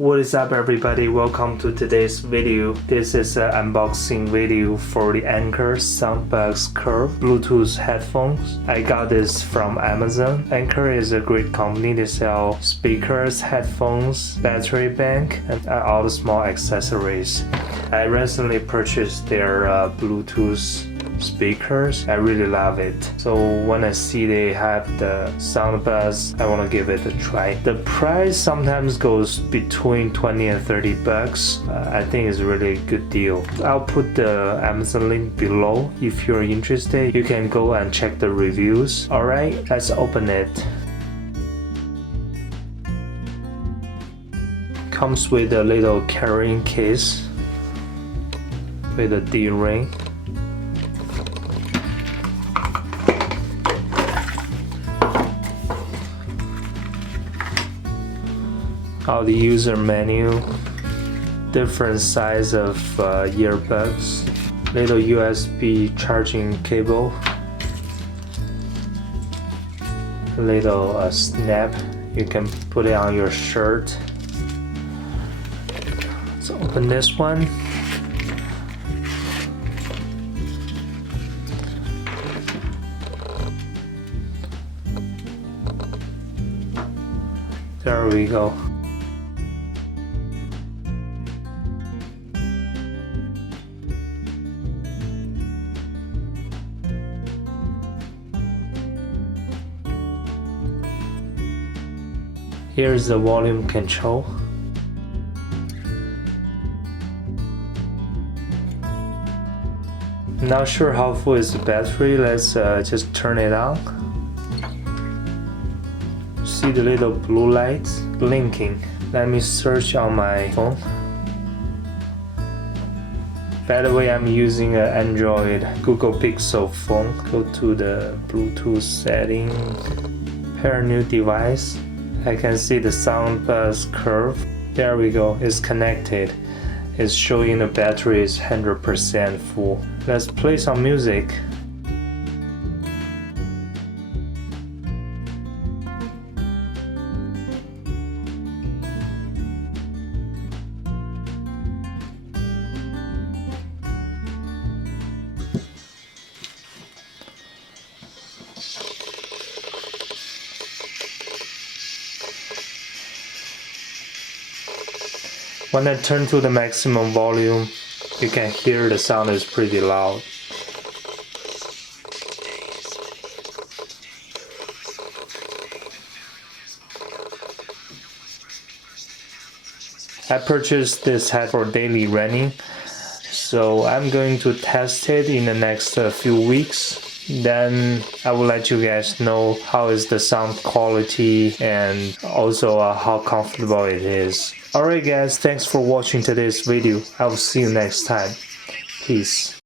What is up everybody, welcome to today's video. This is an unboxing video for the Anker SoundBuds Curve Bluetooth headphones. I got this from Amazon. Anker is a great company. They sell speakers, headphones, battery bank, and all the small accessories. I recently purchased their Bluetooth speakers. I really love it. So when I see they have the SoundBuds, I want to give it a try. The price sometimes goes between 20 and 30 bucks. I think it's really a good deal. I'll put the Amazon link below. If you're interested, you can go and check the reviews. Alright, let's open it. Comes with a little carrying case with a D-ring. All the user menu, different size of earbuds, little USB charging cable, little snap, you can put it on your shirt. Let's open this one. There we go. Here's the volume control. Not sure how full is the battery. Let's just turn it on. See the little blue lights blinking. Let me search on my phone. By the way, I'm using an Android Google Pixel phone. Go to the Bluetooth setting, pair new device. I can see the SoundBuds curve. There we go, it's connected. It's showing the battery is 100% full. Let's play some music. When I turn to the maximum volume, you can hear the sound is pretty loud. I purchased this head for daily running, so I'm going to test it in the next few weeks. Then I will let you guys know how is the sound quality and also how comfortable it is. Alright guys, thanks for watching today's video. I will see you next time. Peace.